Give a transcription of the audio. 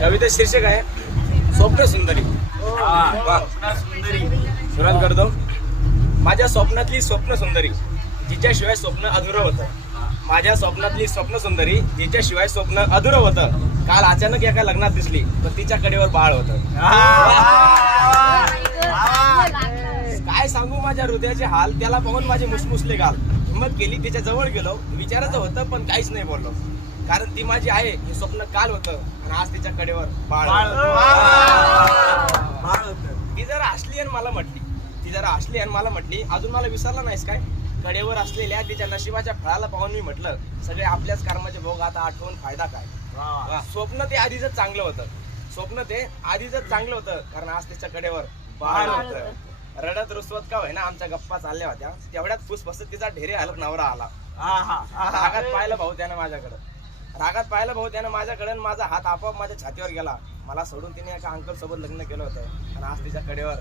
कविता शीर्षक आहे स्वप्न सुंदरी. सुरुवात करतो. माझ्या स्वप्नातली स्वप्न सुंदरी जिच्याशिवाय स्वप्न अधुरं होतं. माझ्या स्वप्नातली स्वप्न सुंदरी जिच्याशिवाय स्वप्न अधुरं होतं. काल अचानक एका लग्नात दिसली पण तिच्या कडेवर बाळ होतं. काय सांगू माझ्या हृदयाचे हाल. त्याला पाहून माझे मुसमुसले गाल. हिंमत केली तिच्या जवळ गेलो. विचारायचं होतं पण काहीच नाही बोललो. कारण ती माझी आहे हे स्वप्न काल होतं आणि आज तिच्या कडेवर बाळ ती जरा हसली आणि मला म्हटली अजून मला विसरला नाहीस काय. कडेवर असलेल्या तिच्या नशिबाच्या फळाला पाहून मी म्हटलं सगळे आपल्याच कर्माचे भोग आता आठवून फायदा काय. स्वप्न ते आधीच चांगलं होतं कारण आज तिच्या कडेवर बाळ होतं. रडत रुसवत का होईना आमच्या गप्पा चालल्या होत्या. तेवढ्यात फुसफसत तिचा ढेरे हालत नवरा आला. रागात पाहिलं भाऊ त्यानं माझ्याकडे माझा हात आपोआप माझ्या छातीवर गेला. मला सोडून तिने एका अंकल सोबत लग्न केलं होतं आणि आज तिच्या कडेवर